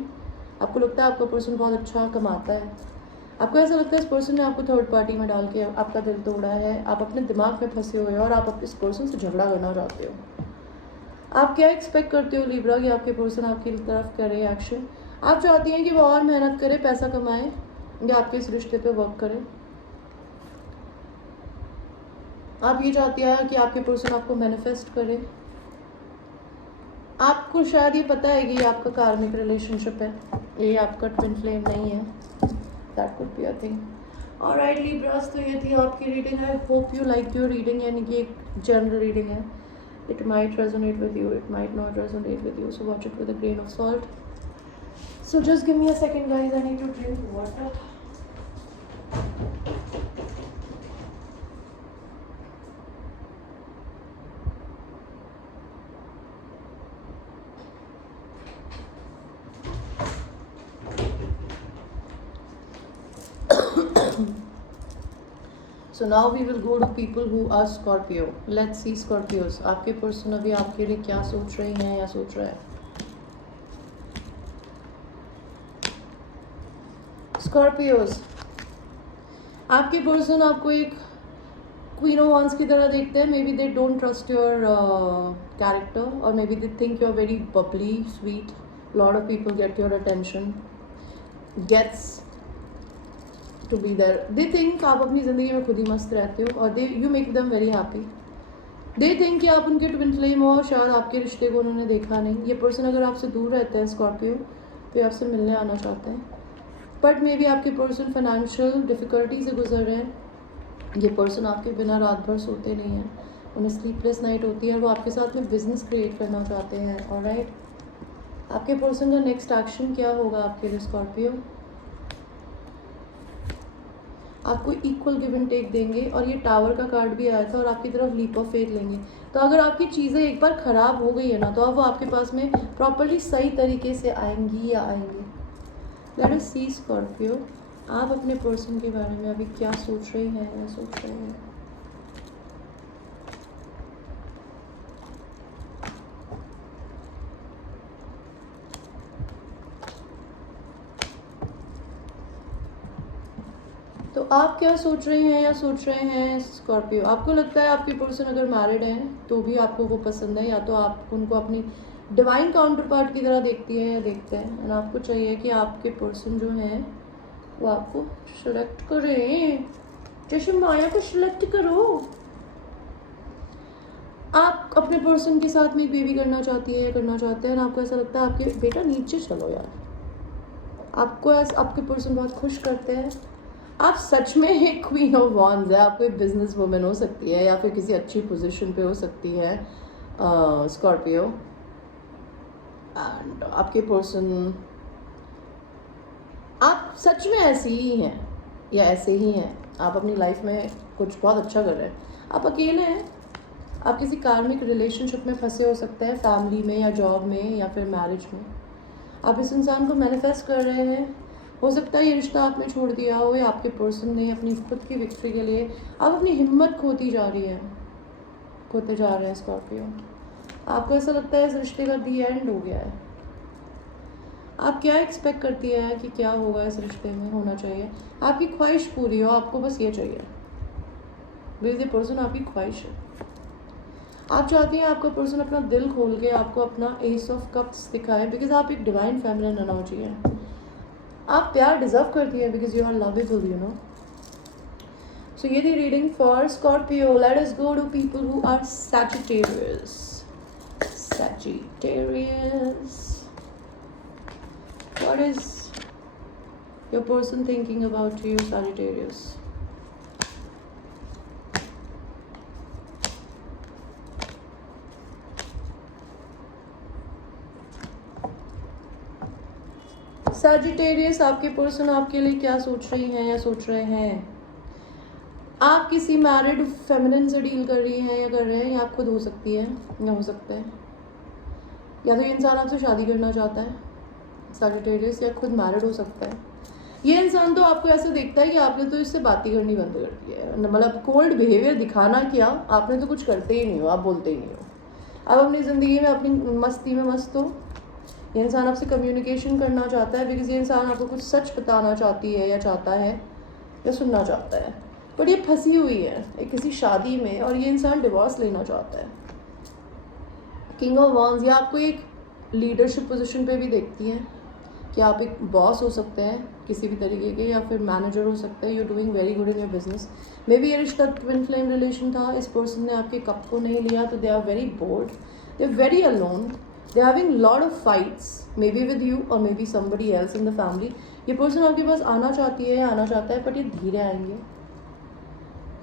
आपको लगता है आपका पर्सन बहुत अच्छा कमाता है। आपको ऐसा लगता है इस पर्सन ने आपको थर्ड पार्टी में डाल के आपका दिल तोड़ा है। आप अपने दिमाग में फंसे हुए हो और आप इस पर्सन से झगड़ा करना चाहते हो। आप क्या एक्सपेक्ट करते हो लिब्रा कि आपके पर्सन आपकी तरफ करे एक्शन। आप चाहती हैं कि वो और मेहनत करे, पैसा कमाए, या आपके इस रिश्ते पे वर्क करे। आप ये चाहती हैं कि आपके पर्सन आपको मैनिफेस्ट करे। आपको शायद ये पता है कि ये आपका कार्मिक रिलेशनशिप है, ये आपका ट्विन फ्लेम नहीं है, that could be a thing. Alright Libras, तो ये थी आपकी reading. I hope you like your reading, यानी कि एक जनरल रीडिंग है। It might resonate with you, it might not resonate with you, so watch it with a grain of salt. So just give me a second guys, I need to drink water. So now we will go to people who are Scorpio. Let's see Scorpios. आपके person अभी आपके लिए क्या सोच रही हैं या सोच रहा है। Scorpios, आपके पर्सन आपको एक क्वीन ऑफ वांड्स की तरह देखते हैं। Maybe they don't trust your character, और maybe they think you are very bubbly, sweet, lot of people get your attention, gets to be there. They think आप अपनी ज़िंदगी में खुद ही मस्त रहते हो और you make them very happy. They think कि आप उनके ट्विन फ्लेम हो और शायद आपके रिश्ते को उन्होंने देखा नहीं। ये पर्सन अगर आपसे दूर रहते हैं स्कॉर्पियो, तो आपसे मिलने आना चाहते हैं, बट मे बी आपके पर्सन फाइनेंशियल डिफ़िकल्टी से गुजर रहे हैं। ये पर्सन आपके बिना रात भर सोते नहीं हैं, उन्हें स्लीपलेस नाइट होती है, वो आपके साथ में बिजनेस क्रिएट करना चाहते हैं। ऑलराइट, आपके पर्सन का नेक्स्ट एक्शन क्या होगा आपके लिए स्कॉर्पियो। आपको इक्वल गिव एंड टेक देंगे, और ये टावर का कार्ड भी आया था, और आपकी तरफ लीप ऑफ फेथ लेंगे। तो अगर आपकी चीज़ें एक बार ख़राब हो गई है ना, तो अब वो आपके पास में प्रॉपर्ली सही तरीके से आएंगी या आएंगे। लेट अस सी स्कॉर्पियो, आप अपने पर्सन के बारे में अभी क्या सोच रही हैं या सोच रहे हैं। तो आप क्या सोच रहे हैं या सोच रहे हैं स्कॉर्पियो? आपको लगता है आपके पर्सन अगर मैरिड हैं तो भी आपको वो पसंद है, या तो आप उनको अपनी डिवाइन काउंटर पार्ट की तरह देखती है या देखते हैं, और आपको चाहिए कि आपके पर्सन जो हैं वो आपको सिलेक्ट करें, जैसे माया को सिलेक्ट करो। आप अपने पर्सन के साथ में एक बेबी करना चाहती है या करना चाहते हैं, आपको ऐसा लगता है आपके बेटा नीचे चलो यार, आपको ऐसा आपके पर्सन बहुत खुश करते हैं। आप सच में एक क्वीन ऑफ वॉन्ड्स है, आप कोई बिजनेस वुमेन हो सकती है या फिर किसी अच्छी पोजीशन पे हो सकती है स्कॉर्पियो, एंड आपके पर्सन, आप सच में ऐसी ही हैं या ऐसे ही हैं, आप अपनी लाइफ में कुछ बहुत अच्छा कर रहे हैं, आप अकेले हैं, आप किसी कार्मिक रिलेशनशिप में फंसे हो सकते हैं, फैमिली में या जॉब में या फिर मैरिज में। आप इस इंसान को मैनिफेस्ट कर रहे हैं, हो सकता है ये रिश्ता आपने छोड़ दिया हो या आपके पर्सन ने अपनी खुद की विक्ट्री के लिए आप अपनी हिम्मत खोते जा रहे हैं स्कॉर्पियो। आपको ऐसा लगता है इस रिश्ते का दी एंड हो गया है। आप क्या एक्सपेक्ट करती है कि क्या होगा इस रिश्ते में, होना चाहिए आपकी ख्वाहिश पूरी हो, आपको बस ये चाहिए, बिकॉज ये पर्सन आपकी ख्वाहिश है। आप चाहती हैं आपका पर्सन अपना दिल खोल के आपको अपना एस ऑफ कप्स दिखाए, बिकॉज आप एक डिवाइन फेमिनिन एनर्जी हैं, आप प्यार डिजर्व करती है, because you are lovable, you know. So ये थी reading for Scorpio. Let us go to people who are Sagittarius. What is your person thinking about you, Sagittarius? Sagittarius, आपके person आपके लिए क्या सोच रही हैं या सोच रहे हैं? आप किसी मैरिड फेमिनिन से डील कर रही हैं या कर रहे हैं, या आप खुद हो सकती है या हो सकता है, या तो ये इंसान आपसे शादी करना चाहता है सैजिटेरियस, या खुद मैरिड हो सकता है। ये इंसान तो आपको ऐसे देखता है कि आपने तो इससे बात ही करनी बंद कर दी है, मतलब कोल्ड बिहेवियर दिखाना क्या, आपने तो कुछ करते ही नहीं हो, आप बोलते ही नहीं हो, आप अपनी ज़िंदगी में अपनी मस्ती में मस्त हो। ये इंसान आपसे कम्युनिकेशन करना चाहता है, बिकॉज ये इंसान आपको कुछ सच बताना चाहती है या चाहता है या सुनना चाहता है, बट ये फंसी हुई है एक किसी शादी में, और ये इंसान डिवोर्स लेना चाहता है। किंग ऑफ वॉन्ड्स, ये आपको एक लीडरशिप पोजीशन पे भी देखती है कि आप एक बॉस हो सकते हैं किसी भी तरीके के, या फिर मैनेजर हो सकते हैं, you doing very good in your business. May be ये रिश्ता ट्विन फ्लेम रिलेशन था, इस पर्सन ने आपके कप को नहीं लिया, तो they are very bored, they are very alone, they are having lot of fights, maybe with you और maybe somebody else in the family. ये पर्सन आपके पास आना चाहती है या आना चाहता है, बट ये धीरे आएंगे।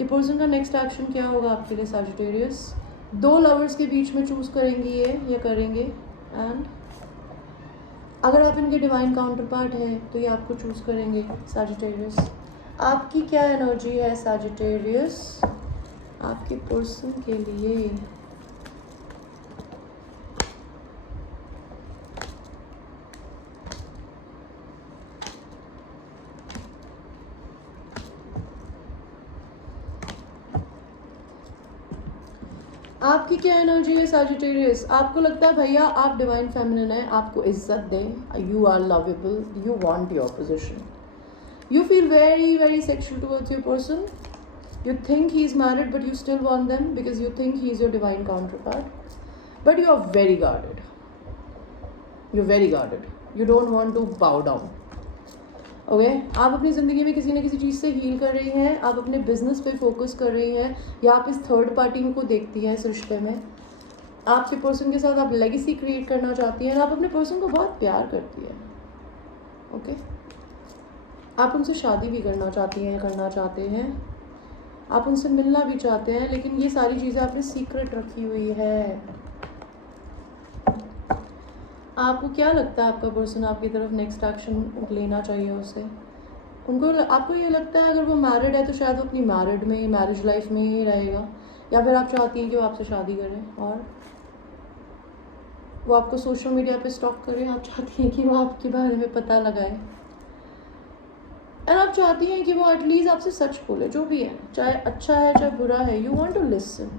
ये पर्सन का नेक्स्ट एक्शन क्या होगा आपके लिए सैजिटेरियस? दो लवर्स के बीच में चूज करेंगी ये करेंगे, एंड अगर आप इनके डिवाइन काउंटर पार्ट है तो ये आपको चूज करेंगे सैजिटेरियस। आपकी क्या एनर्जी है सैजिटेरियस आपके पर्सन के लिए? आपकी क्या एनर्जी है सैजिटेरियस? आपको लगता है भैया आप डिवाइन फेमिनिन है, आपको इज्जत दें, you are lovable, you want your position, you feel very very sexual towards your person, you think he is married but you still want them because you think he is your divine counterpart, but you are very guarded, you don't want to bow down, okay आप अपनी ज़िंदगी में किसी न किसी चीज़ से heal कर रही हैं, आप अपने बिजनेस पे फोकस कर रही हैं, या आप इस थर्ड पार्टी को देखती हैं इस रिश्ते में, आपके पर्सन के साथ आप लेगेसी क्रिएट करना चाहती हैं, आप अपने पर्सन को बहुत प्यार करती हैं, ओके आप उनसे शादी भी करना चाहती हैं, करना चाहते हैं, आप उनसे मिलना भी चाहते हैं, लेकिन ये सारी चीज़ें आपने सीक्रेट रखी हुई है। आपको क्या लगता है आपका पर्सन आपकी तरफ नेक्स्ट एक्शन लेना चाहिए उसे? उनको आपको ये लगता है अगर वो मैरिड है तो शायद वो अपनी मैरिज लाइफ में ही रहेगा, या फिर आप चाहती हैं कि वो आपसे शादी करें और वो आपको सोशल मीडिया पे स्टॉक करे, आप चाहती हैं कि वो आपके बारे में पता लगाए, एंड आप चाहती हैं कि वो एटलीस्ट आपसे सच बोले, जो भी है, चाहे अच्छा है चाहे बुरा है, you want to listen.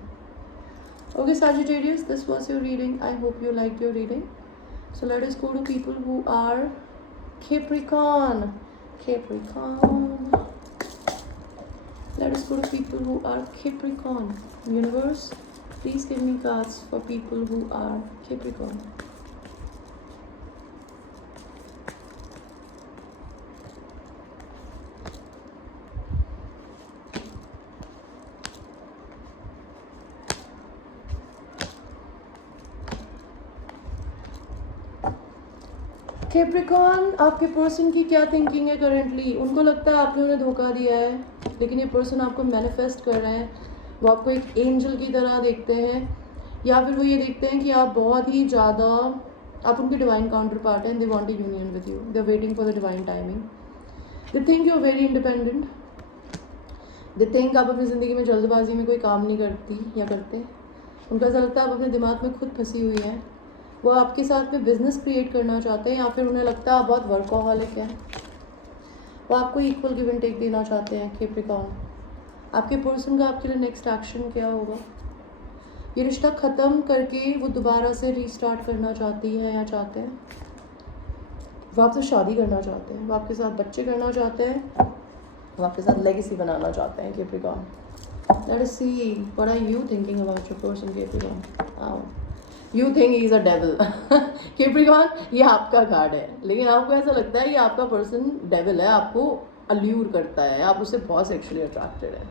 Okay Sagittarius, this was your reading, I hope you like your reading. So let us go to people who are Capricorn. Let us go to people who are Capricorn. Universe, please give me cards for people who are Capricorn. Capricorn, आपके person की क्या thinking है currently? उनको लगता है आपने उन्हें धोखा दिया है, लेकिन ये पर्सन आपको मैनिफेस्ट कर रहे हैं। वो आपको एक एंजल की तरह देखते हैं, या फिर वो ये देखते हैं कि आप बहुत ही ज़्यादा, आप उनके डिवाइन काउंटर पार्ट हैं। They want a union with you, they are waiting for the divine timing. They think you are very independent. They think आप अपनी ज़िंदगी में जल्दबाजी में कोई काम नहीं करती या करते। उनको ऐसा लगता है आप अपने दिमाग में खुद फंसी हुई हैं। वो आपके साथ में बिजनेस क्रिएट करना चाहते हैं, या फिर उन्हें लगता है आप बहुत वर्कहॉलिक है। वो आपको इक्वल गिव एंड टेक देना चाहते हैं। कैप्रिकॉर्न, आपके पर्सन का आपके लिए नेक्स्ट एक्शन क्या होगा? ये रिश्ता ख़त्म करके वो दोबारा से रीस्टार्ट करना चाहती है या चाहते हैं? वो आपसे शादी करना चाहते हैं, वो आपके साथ बच्चे करना चाहते हैं, वो आपके साथ लेगेसी बनाना चाहते हैं। Capricorn, let us see what are you thinking about your person. Capricorn, you think he is a devil. Capricorn, ये आपका कार्ड है, लेकिन आपको ऐसा लगता है ये आपका पर्सन डेविल है, आपको अल्यूर करता है, आप उससे बहुत सेक्सुअली अट्रैक्टेड है।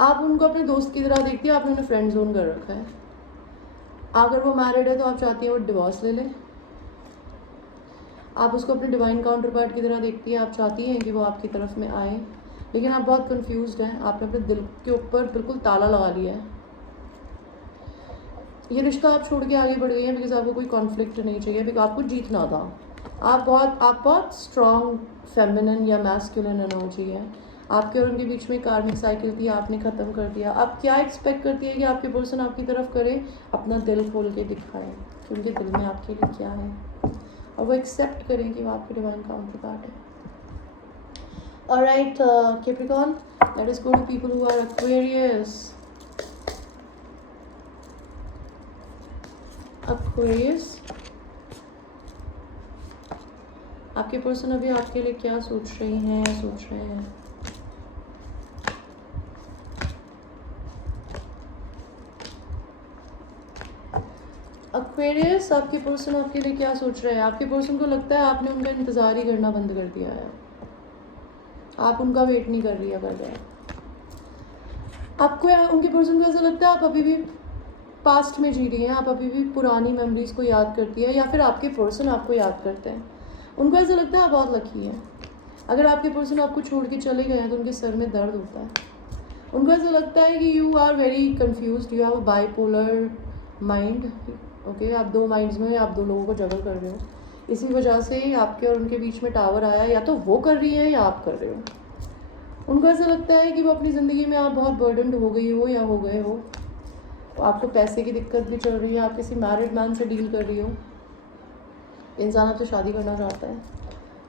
आप उनको अपने दोस्त की तरह देखती है, आपने उन्हें फ्रेंड जोन कर रखा है। अगर वो मैरिड है तो आप चाहती हैं वो डिवोर्स ले ले। आप उसको अपने डिवाइन काउंटर पार्ट की तरह देखती है, आप चाहती हैं कि वो आपकी तरफ में आए, लेकिन आप बहुत कंफ्यूज्ड हैं। आपने अपने दिल के ऊपर बिल्कुल ताला लगा लिया है। ये रिश्ता आप छोड़ के आगे बढ़ गई हैं बिकॉज आपको कोई कॉन्फ्लिक्ट नहीं चाहिए, बिकॉज आपको जीतना था। आप बहुत स्ट्रॉन्ग फेमिनिन या मैस्कुलिन एनर्जी है। आपके और उनके बीच में कार्मिक साइकिल थी, आपने ख़त्म कर दिया। आप क्या एक्सपेक्ट करती है कि आपके पर्सन आपकी तरफ करे? अपना दिल खोल के दिखाए कि उनके दिल में आपके लिए क्या है, और वो एक्सेप्ट करें कि वो आपके डिवाइन काउंटर पार्ट है। Alright Capricorn, let us go to people who are Aquarius. Aquarius, आपके पर्सन अभी आपके लिए क्या सोच रही हैं या सोच रहे हैं? एक्वेरियस, आपके पर्सन आपके लिए क्या सोच रहे हैं? आपके पर्सन को लगता है आपने उनका इंतज़ार ही करना बंद कर दिया है, आप उनका वेट नहीं कर रही कर रहे। आपको उनके पर्सन को ऐसा लगता है आप अभी भी पास्ट में जी रही हैं, आप अभी भी पुरानी मेमोरीज़ को याद करती है, या फिर आपके पर्सन आपको याद करते हैं। उनको ऐसा लगता है आप बहुत लकी हैं। अगर आपके पर्सन आपको छोड़ के चले गए हैं तो उनके सर में दर्द होता है। उनको ऐसा लगता है कि you are very confuse, you have a bipolar mind. Okay, आप दो माइंड्स में, आप दो लोगों को जगल कर रहे हो। इसी वजह से आपके और उनके बीच में टावर आया, या तो वो कर रही है या आप कर रहे हो। उनको ऐसा लगता है कि वो अपनी ज़िंदगी में आप बहुत बर्डनड हो गई हो या हो गए हो। आपको पैसे की दिक्कत भी चल रही है, आप किसी मैरिड मैन से डील कर रही हो। इंसान आपसे शादी करना चाहता है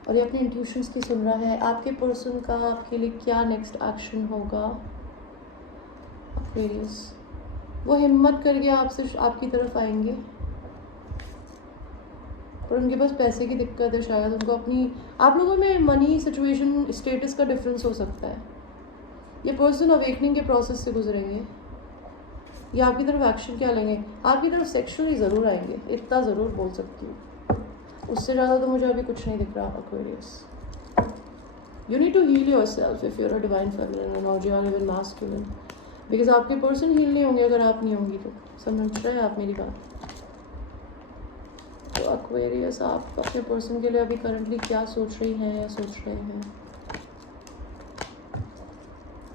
और ये अपने इंट्यूशंस की सुन रहा है। आपके पर्सन का आपके लिए क्या नेक्स्ट एक्शन होगा? एक्वेरियस, वो हिम्मत करके आपसे आपकी तरफ आएंगे, पर उनके पास पैसे की दिक्कत है शायद। उनको अपनी, आप लोगों में मनी सिचुएशन स्टेटस का डिफरेंस हो सकता है। ये पर्सन अवेकनिंग के प्रोसेस से गुजरेंगे, या आपकी तरफ एक्शन क्या लेंगे? आपकी तरफ सेक्सुअली ज़रूर आएंगे, इतना ज़रूर बोल सकती हूँ। उससे ज़्यादा तो मुझे अभी कुछ नहीं दिख रहा। Aquarius, you need to heal yourself if you are a divine feminine energy और इवन मास्कुलिन, बिकॉज आपके पर्सन हील नहीं होंगे अगर आप नहीं होंगी। तो समझ रहे हैं आप मेरी बात? तो एक्वेरियस, आप अपने पर्सन के लिए अभी करंटली क्या सोच रही हैं या सोच रहे हैं?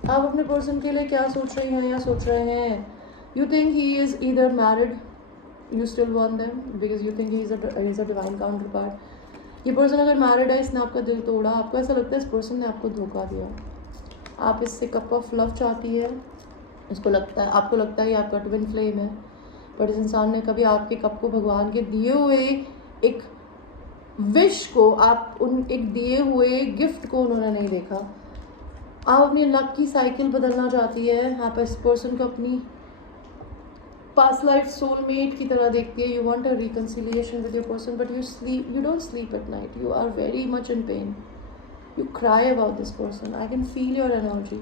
आप अपने पर्सन के लिए क्या सोच रही हैं या सोच रहे हैं? You think he is either married, you still want them because you think he is a divine counterpart. ये पर्सन अगर मैरिड है, इसने आपका दिल तोड़ा, आपको ऐसा लगता है इस पर्सन ने आपको धोखा दिया। आप इससे कप ऑफ लव चाहती है, इसको लगता है, आपको लगता है ये आपका ट्विन फ्लेम है, बट इस इंसान ने कभी आपके कप को, भगवान के दिए हुए एक विश को, आप उन एक दिए हुए गिफ्ट को उन्होंने नहीं देखा। आप अपनी लक की साइकिल बदलना चाहती है। आप इस पर्सन को अपनी पास्ट लाइफ सोलमेट की तरह देखती है। You want a reconciliation with your person, but you don't sleep at night, you are very much in pain. You cry about this person, I can feel your energy.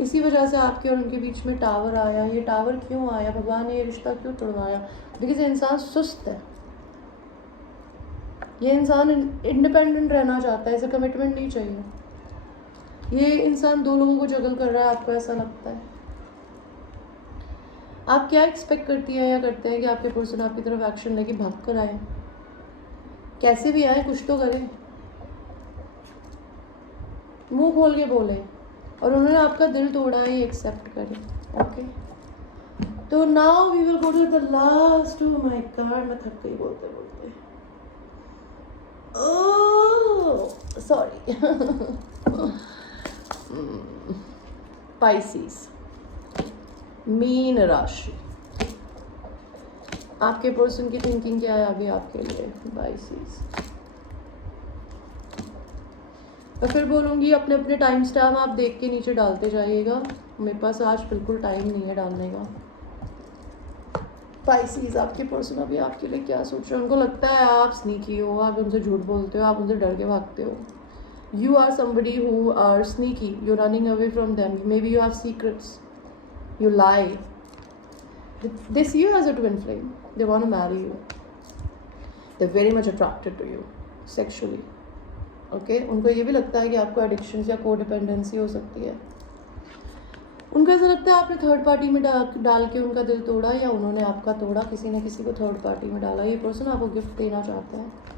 इसी वजह से आपके और उनके बीच में टावर आया। ये टावर क्यों आया, भगवान ने ये रिश्ता क्यों तोड़वाया? बिकॉज ये इंसान सुस्त है, ये इंसान इंडिपेंडेंट रहना चाहता है, इसे कमिटमेंट नहीं चाहिए। ये इंसान दो लोगों को जगल कर रहा है, आपको ऐसा लगता है। आप क्या एक्सपेक्ट करती हैं या करते हैं कि आपके पर्सन आपकी तरफ एक्शन लेके भाग कर आए? कैसे भी आए, कुछ तो करें, मुंह खोल के बोले, और उन्होंने आपका दिल तोड़ा है, ये एक्सेप्ट करें। ओके, तो now we will go to the last. Oh my god, मैं थक गई बोलते बोलते। Oh sorry. पाइसेस, मीन राशि। आपके पर्सन की थिंकिंग क्या है अभी आपके लिए? पाइसेस। मैं फिर बोलूँगी, अपने अपने टाइम स्टैम्प आप देख के नीचे डालते जाइएगा। मेरे पास आज बिल्कुल टाइम नहीं है डालने का। पाइसेस, आपके पर्सन अभी आपके लिए क्या सोच रहे हैं? उनको लगता है आप स्नीकी हो, आप उनसे झूठ बोलते हो, आप उनसे डर के भागते हो। You are somebody who are sneaky. You're running away from them. Maybe you have secrets. You lie. They see you as a twin flame. They want to marry you. They're very much attracted to you sexually. Okay? उनको ये भी लगता है कि आपको addiction या codependency हो सकती है। उनको ऐसा लगता है आपने थर्ड पार्टी में डाल के उनका दिल तोड़ा, या उन्होंने आपका तोड़ा, किसी ने किसी को थर्ड पार्टी में डाला। ये पर्सन आपको गिफ्ट देना चाहता है।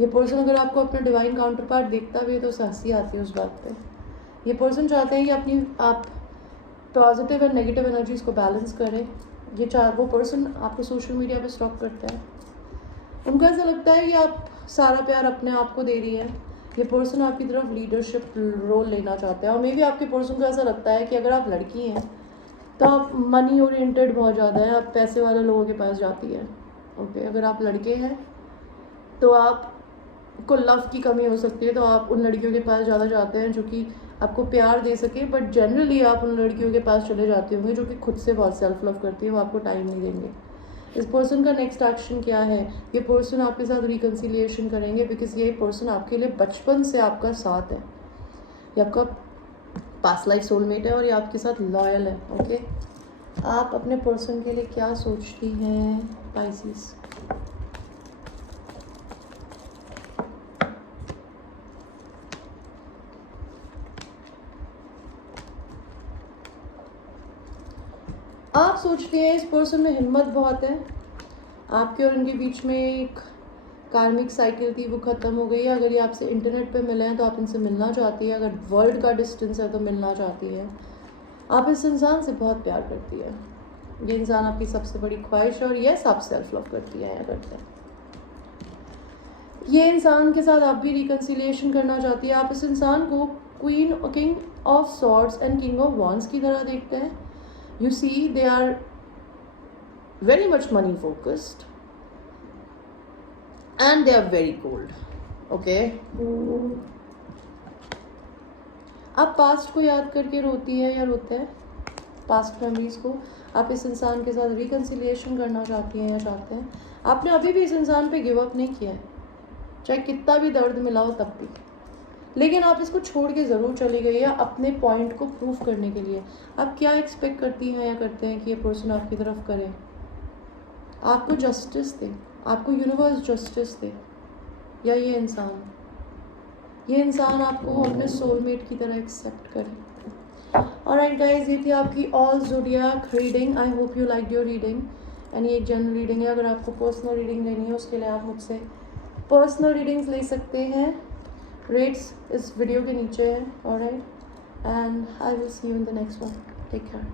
ये पर्सन अगर आपको अपना डिवाइन काउंटर पार्ट देखता भी है तो उसे हंसी आती है उस बात पे। ये पर्सन चाहते हैं कि आप पॉजिटिव एंड नेगेटिव एनर्जीज को बैलेंस करें। वो पर्सन आपको सोशल मीडिया पे स्टॉक करता है। उनको ऐसा लगता है कि आप सारा प्यार अपने आप को दे रही है। ये पर्सन आपकी तरफ लीडरशिप रोल लेना चाहता है। और मे भी आपके पर्सन को ऐसा लगता है कि अगर आप लड़की हैं तो आप मनी ओरिएंटेड बहुत ज़्यादा है, आप पैसे वाले लोगों के पास जाती है। ओके, अगर आप लड़के हैं तो आप को लव की कमी हो सकती है, तो आप उन लड़कियों के पास ज़्यादा जाते हैं जो कि आपको प्यार दे सके। बट जनरली आप उन लड़कियों के पास चले जाते होंगे जो कि खुद से बहुत सेल्फ लव करती है, वो आपको टाइम नहीं देंगे। इस पर्सन का नेक्स्ट एक्शन क्या है? ये पर्सन आपके साथ रिकन्सिलिएशन करेंगे, बिकॉज ये पर्सन आपके लिए बचपन से आपका साथ है। ये आपका पास्ट लाइफ सोलमेट है और ये आपके साथ लॉयल है। ओके, आप अपने पर्सन के लिए क्या सोचती हैं पाइसेस? आप सोचते हैं इस पर्सन में हिम्मत बहुत है। आपके और उनके बीच में एक कार्मिक साइकिल थी, वो ख़त्म हो गई है। अगर ये आपसे इंटरनेट पे मिले हैं तो आप इनसे मिलना चाहती है। अगर वर्ल्ड का डिस्टेंस है तो मिलना चाहती है। आप इस इंसान से बहुत प्यार करती है। ये इंसान आपकी सबसे बड़ी ख्वाहिश है और यस, आप सेल्फ लव करती हैं या करते हैं। ये इंसान के साथ आप भी रिकन्सिलिएशन करना चाहती है। आप इस इंसान को king of swords and king of wands की तरह देखते हैं। You see, they are very much money focused and they are very cold. Okay? आप पास्ट को याद करके रोती है या रोते हैं? पास्ट मेमोरीज को आप इस इंसान के साथ रिकन्सिलिएशन करना चाहती हैं या चाहते हैं? आपने अभी भी इस इंसान पे गिव अप नहीं किया है, चाहे कितना भी दर्द मिला हो तब भी। लेकिन आप इसको छोड़ के ज़रूर चली गई है अपने पॉइंट को प्रूफ करने के लिए। आप क्या एक्सपेक्ट करती हैं या करते हैं कि ये पर्सन आपकी तरफ करे? आपको जस्टिस दे, आपको यूनिवर्स जस्टिस दे, या ये इंसान आपको अपने सोलमेट की तरह एक्सेप्ट करे। ऑलराइट गाइस, ये थी आपकी all zodiac reading. I hope you like your reading. And ये एक जनरल रीडिंग है। अगर आपको पर्सनल रीडिंग लेनी है उसके लिए आप मुझसे पर्सनल रीडिंग्स ले सकते हैं। रेट्स इस वीडियो के नीचे है। Alright, and I will see you in the next one. Take care.